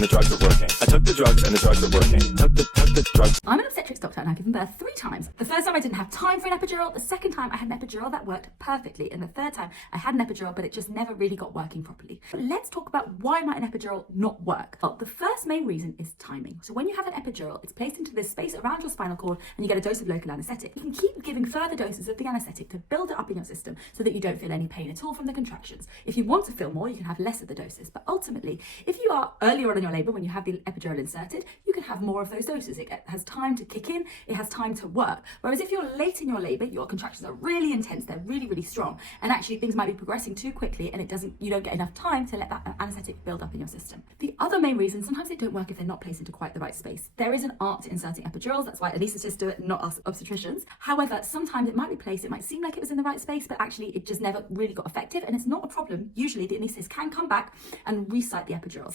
and the drugs are working. I took the drugs and the drugs are working. Took the drugs. I'm an obstetrics doctor and I've given birth 3 times. The first time I didn't have time for an epidural, the second time I had an epidural that worked perfectly, and the third time I had an epidural but it just never really got working properly. But let's talk about why might an epidural not work. Well, the first main reason is timing. So when you have an epidural, it's placed into this space around your spinal cord and you get a dose of local anaesthetic. You can keep giving further doses of the anaesthetic to build it up in your system so that you don't feel any pain at all from the contractions. If you want to feel more, you can have less of the doses. But ultimately, if you are earlier on in your labour when you have the epidural inserted, you can have more of those doses. It has time to kick in, it has time to work. Whereas if you're late in your labour, your contractions are really intense, they're really, really strong, and actually things might be progressing too quickly and you don't get enough time to let that anaesthetic build up in your system. The other main reason, sometimes they don't work if they're not placed into quite the right space. There is an art to inserting epidurals, that's why anaesthetists do it, not us obstetricians. However, sometimes it might be placed, it might seem like it was in the right space, but actually it just never really got effective, and it's not a problem. Usually the anaesthetist can come back and resite the epidurals.